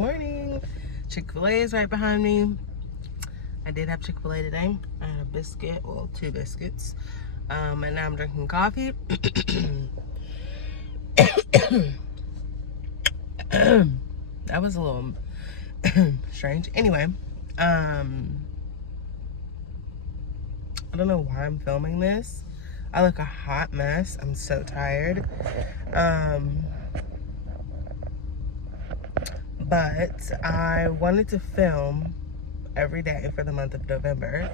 morning. Chick-fil-A is right behind me. I did have Chick-fil-A today. I had a biscuit, well, 2 biscuits. And now I'm drinking coffee. That was a little strange. Anyway, I don't know why I'm filming this. I look a hot mess. I'm so tired. But I wanted to film every day for the month of November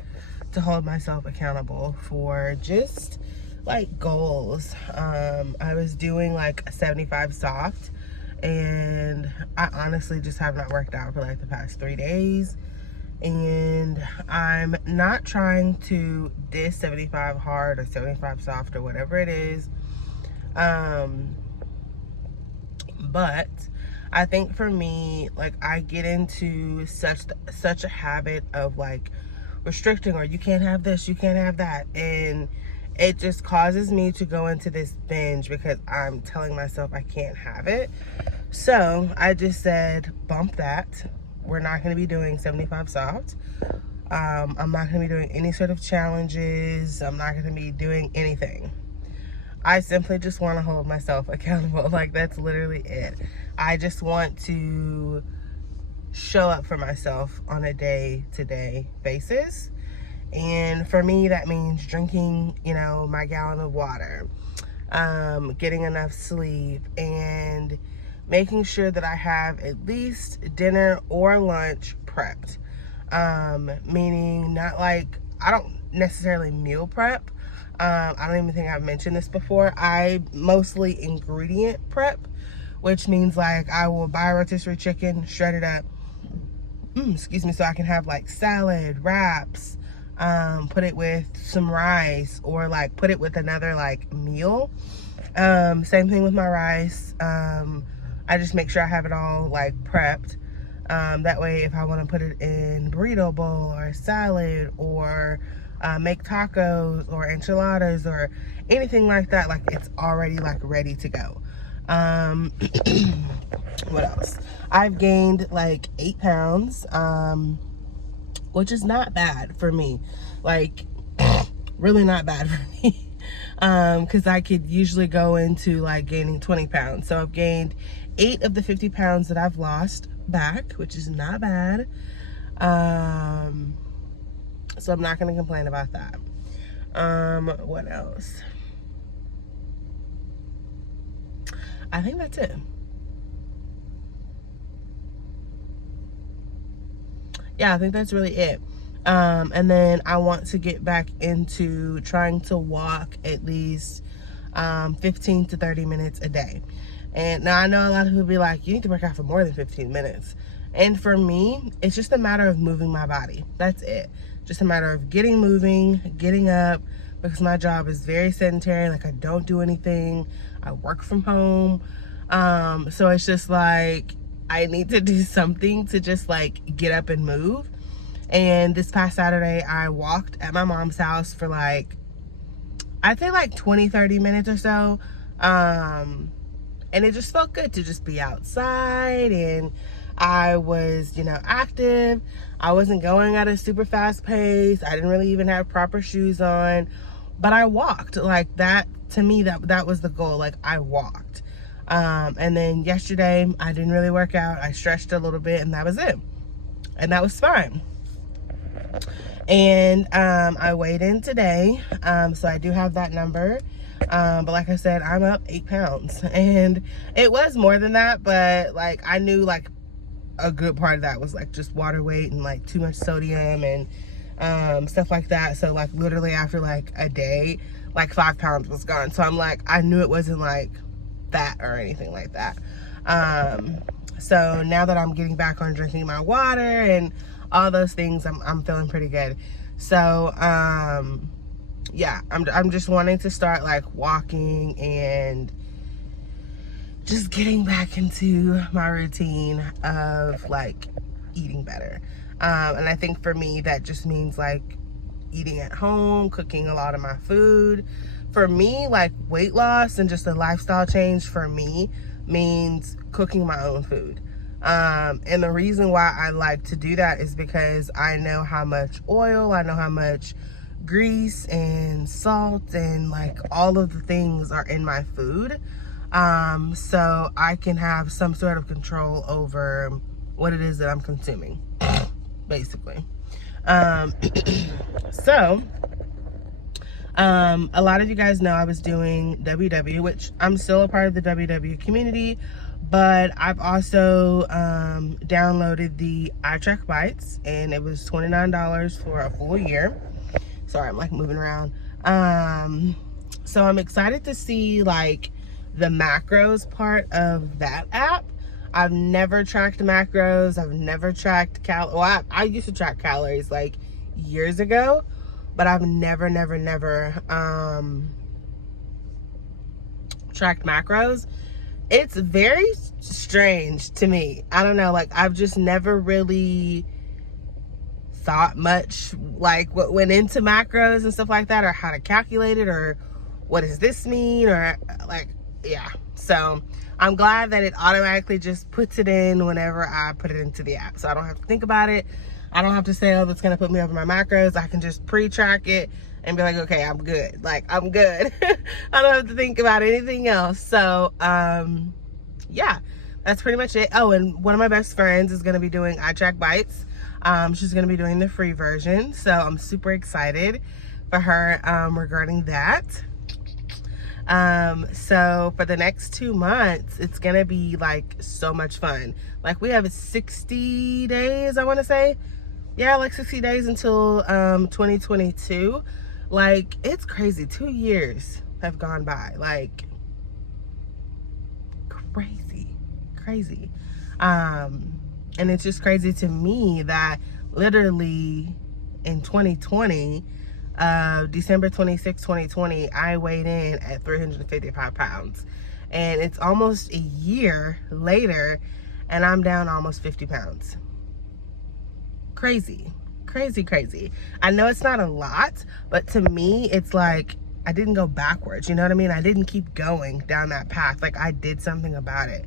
to hold myself accountable for just like goals. I was doing like a 75 soft, and I honestly just have not worked out for like the past 3 days. And I'm not trying to diss 75 hard or 75 soft or whatever it is. But I think for me, like, I get into such a habit of like restricting, or you can't have this, you can't have that, and it just causes me to go into this binge because I'm telling myself I can't have it. So I just said, bump that. We're not going to be doing 75 soft. I'm not going to be doing any sort of challenges. I'm not going to be doing anything. I simply just want to hold myself accountable. Like, that's literally it. I just want to show up for myself on a day-to-day basis. And for me, that means drinking, you know, my gallon of water, getting enough sleep, and making sure that I have at least dinner or lunch prepped. Meaning not like, I don't necessarily meal prep. I don't even think I've mentioned this before. I mostly ingredient prep, which means like I will buy rotisserie chicken, shred it up, excuse me, so I can have like salad, wraps, put it with some rice, or like put it with another like meal. Same thing with my rice. I just make sure I have it all like prepped. That way if I want to put it in burrito bowl or salad, or make tacos or enchiladas or anything like that, like it's already like ready to go. What else? I've gained like 8 pounds, which is not bad for me. Like, really not bad for me. Because I could usually go into like gaining 20 pounds. So I've gained 8 of the 50 pounds that I've lost back, which is not bad. So I'm not going to complain about that. What else? I think that's it. Yeah, I think that's really it. And then I want to get back into trying to walk at least 15 to 30 minutes a day. And now I know a lot of people be like, you need to work out for more than 15 minutes. And for me, it's just a matter of moving my body. That's it. Just a matter of getting moving, getting up, because my job is very sedentary. Like, I don't do anything. I work from home. So it's just like, I need to do something to just like get up and move. And this past Saturday, I walked at my mom's house for like, I'd say like 20-30 minutes or so. And it just felt good to just be outside, and I was, you know, active. I wasn't going at a super fast pace. I didn't really even have proper shoes on, but I walked. Like, that, to me, that was the goal. Like, I walked. And then yesterday, I didn't really work out. I stretched a little bit, and that was it. And that was fine. And I weighed in today, so I do have that number. But like I said, I'm up 8 pounds, and it was more than that, but like, I knew like a good part of that was like just water weight and like too much sodium and stuff like that. So like literally after like a day, like 5 pounds was gone. So I'm like, I knew it wasn't like that or anything like that. So now that I'm getting back on drinking my water and all those things, I'm feeling pretty good. So yeah, I'm just wanting to start like walking and just getting back into my routine of like eating better. And I think for me, that just means like eating at home, cooking a lot of my food. For me, like weight loss and just a lifestyle change for me means cooking my own food. And the reason why I like to do that is because I know how much oil, I know how much grease and salt and like all of the things are in my food. So I can have some sort of control over what it is that I'm consuming, basically. So a lot of you guys know I was doing WW, which I'm still a part of the WW community, but I've also downloaded the iTrack Bites, and it was $29 for a full year. Sorry, I'm like moving around. So I'm excited to see like the macros part of that app. I've never tracked macros. I've never tracked well, I used to track calories like years ago, but I've never tracked macros. It's very strange to me. I don't know, like I've just never really thought much like what went into macros and stuff like that, or how to calculate it, or what does this mean, or like, yeah. So I'm glad that it automatically just puts it in whenever I put it into the app, so I don't have to think about it. I don't have to say, oh, that's gonna put me over my macros. I can just pre-track it and be like, okay, I'm good. Like, I'm good. I don't have to think about anything else. So yeah, that's pretty much it. Oh, and one of my best friends is gonna be doing iTrack Bites. She's gonna be doing the free version, so I'm super excited for her regarding that. So for the next 2 months, it's gonna be like so much fun. Like we have 60 days, I want to say. Yeah, like 60 days until 2022. Like, it's crazy. 2 years have gone by. Like, crazy. And it's just crazy to me that literally in 2020, December 26, 2020, I weighed in at 355 pounds. And it's almost a year later, and I'm down almost 50 pounds. Crazy. I know it's not a lot, but to me, it's like I didn't go backwards, you know what I mean? I didn't keep going down that path. Like I did something about it.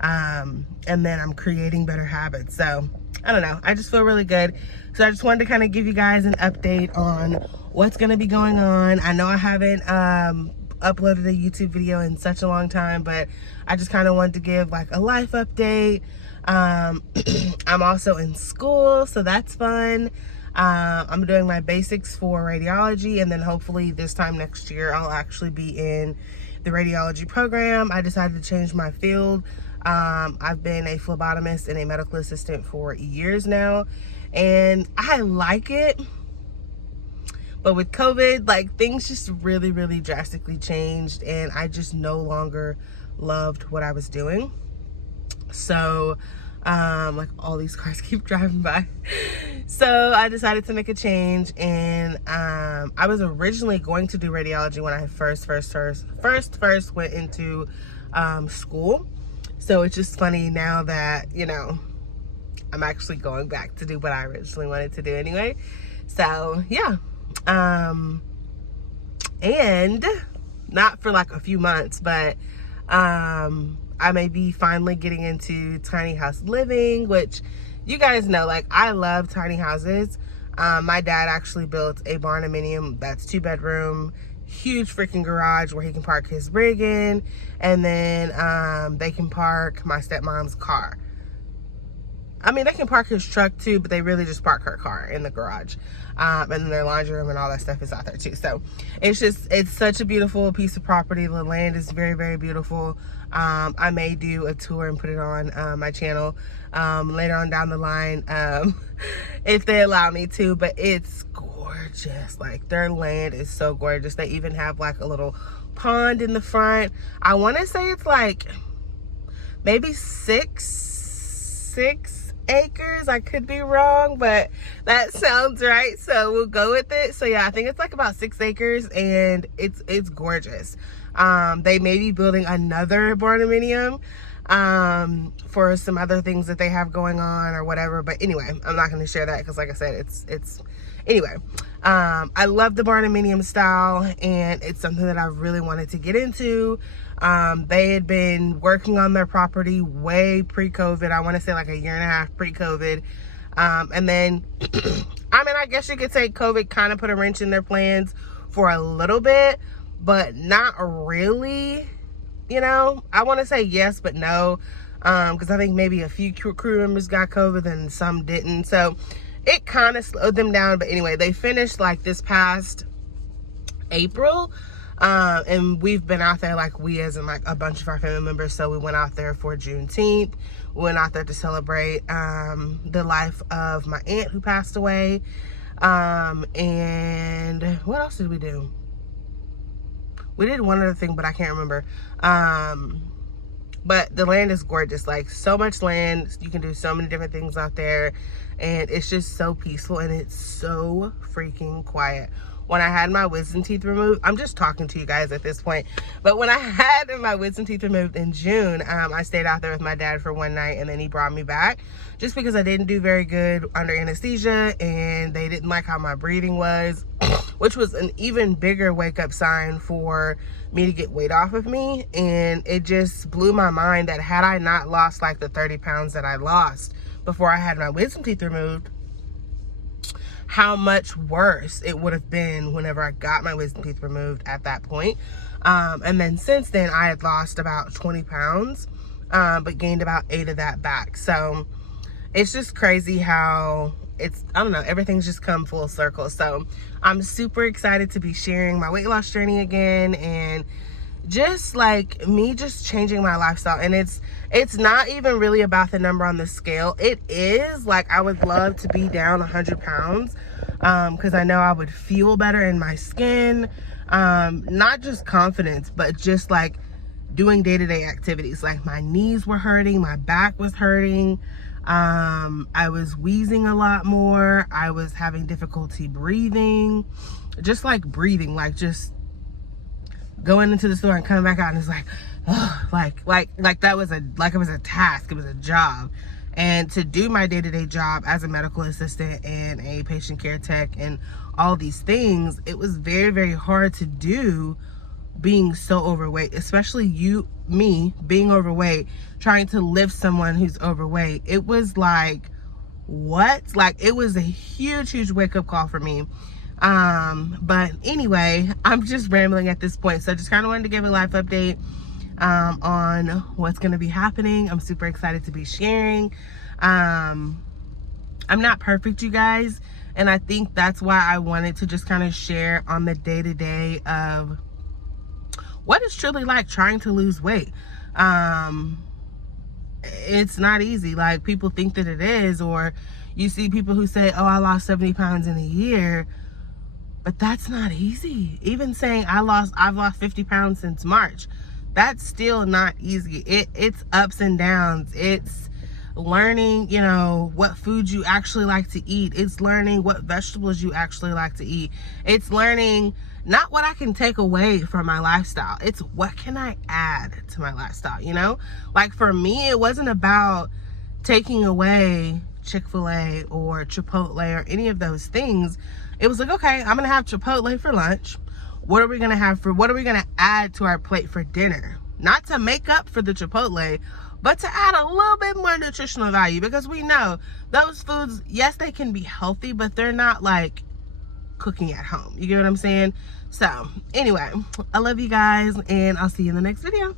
And then I'm creating better habits. So I don't know, I just feel really good. So I just wanted to kind of give you guys an update on what's going to be going on. I know I haven't uploaded a YouTube video in such a long time, but I just kind of wanted to give like a life update. I'm also in school, so that's fun. I'm doing my basics for radiology, and then hopefully this time next year I'll actually be in the radiology program. I decided to change my field. I've been a phlebotomist and a medical assistant for years now, and I like it. But with COVID, like things just really drastically changed, and I just no longer loved what I was doing. So like all these cars keep driving by. So I decided to make a change, and I was originally going to do radiology when I first went into school. So it's just funny now that, you know, I'm actually going back to do what I originally wanted to do anyway. So yeah, and not for like a few months, but I may be finally getting into tiny house living, which you guys know, like I love tiny houses. My dad actually built a barnuminium that's 2-bedroom, huge freaking garage where he can park his rig in, and then they can park my stepmom's car. I mean, they can park his truck too, but they really just park her car in the garage. And then their laundry room and all that stuff is out there too. So it's such a beautiful piece of property. The land is very beautiful. I may do a tour and put it on my channel later on down the line, if they allow me to, but it's gorgeous. Like their land is so gorgeous. They even have like a little pond in the front. I want to say it's like maybe six acres. I could be wrong, but that sounds right, so we'll go with it. So yeah, I think it's like about 6 acres, and it's gorgeous. They may be building another barnuminium for some other things that they have going on or whatever, but anyway, I'm not going to share that because like I said, it's anyway. I love the barnuminium style, and it's something that I really wanted to get into. They had been working on their property way pre-COVID. I want to say like a year and a half pre-COVID. And then, I mean, I guess you could say COVID kind of put a wrench in their plans for a little bit, but not really, you know. I want to say yes, but no, because I think maybe a few crew members got COVID and some didn't. So it kind of slowed them down. But anyway, they finished like this past April. And we've been out there, like we as in like a bunch of our family members. So we went out there for Juneteenth. We went out there to celebrate the life of my aunt who passed away. And what else did we do? We did one other thing, but I can't remember. But the land is gorgeous, like so much land. You can do so many different things out there, and it's just so peaceful, and it's so freaking quiet. When I had my wisdom teeth removed, I'm just talking to you guys at this point, but when I had my wisdom teeth removed in June, I stayed out there with my dad for one night, and then he brought me back just because I didn't do very good under anesthesia, and they didn't like how my breathing was, which was an even bigger wake-up sign for me to get weight off of me. And it just blew my mind that had I not lost like the 30 pounds that I lost before I had my wisdom teeth removed, how much worse it would have been whenever I got my wisdom teeth removed at that point. And then since then, I had lost about 20 pounds, but gained about 8 of that back. So it's just crazy how it's, I don't know, everything's just come full circle. So I'm super excited to be sharing my weight loss journey again, and just like me just changing my lifestyle. And it's not even really about the number on the scale. It is like, I would love to be down 100 pounds because I know I would feel better in my skin, not just confidence, but just like doing day-to-day activities. Like my knees were hurting, my back was hurting, I was wheezing a lot more, I was having difficulty breathing, just like breathing, like just going into the store and coming back out, and it's like, oh, like that was it was a task, it was a job. And to do my day-to-day job as a medical assistant and a patient care tech and all these things, it was very, very hard to do being so overweight, especially me being overweight, trying to lift someone who's overweight. It was like, what? Like, it was a huge wake-up call for me. But anyway, I'm just rambling at this point, so I just kind of wanted to give a life update on what's going to be happening. I'm super excited to be sharing. I'm not perfect, you guys, and I think that's why I wanted to just kind of share on the day-to-day of what it's truly like trying to lose weight. It's not easy like people think that it is, or you see people who say, oh, I lost 70 pounds in a year. But that's not easy. Even saying I've lost 50 pounds since March, that's still not easy. It's ups and downs. It's learning, you know, what foods you actually like to eat. It's learning what vegetables you actually like to eat. It's learning not what I can take away from my lifestyle. It's what can I add to my lifestyle, you know? Like for me, it wasn't about taking away Chick-fil-A or Chipotle or any of those things. It was like, okay, I'm gonna have Chipotle for lunch. What are we gonna add to our plate for dinner? Not to make up for the Chipotle, but to add a little bit more nutritional value, because we know those foods, yes, they can be healthy, but they're not like cooking at home. You get what I'm saying? So anyway, I love you guys, and I'll see you in the next video.